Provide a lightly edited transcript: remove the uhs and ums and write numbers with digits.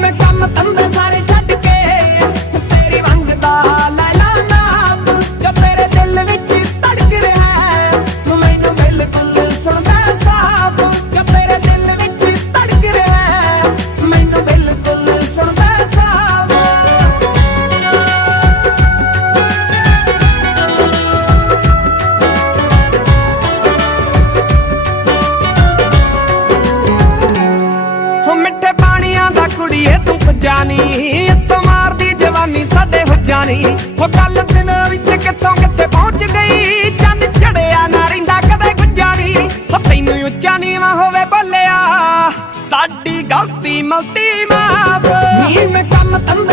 मैं काम धंधे सारे छड्ड के तेरी मंगदा लैला नाप जो तेरे दिल विच धड़क रहा है मैनू बिल्कुल सुनदा साफ जो तेरे दिल विच धड़क रहा है मैनू बिल्कुल सुनदा साफ मिठे पानियां दा कुड़िए तू जानी इत्तों मारदी जवानी साडे हो जानी हो गल दिन विच कित्थों कित्थे पहुंच गई चंद चढ़िया ना रहिंदा कदे गुजानी हो तैनूं उच्चा नीवां होवे बोलिया साडी गलती मलती माफ नी मैं काम धंधा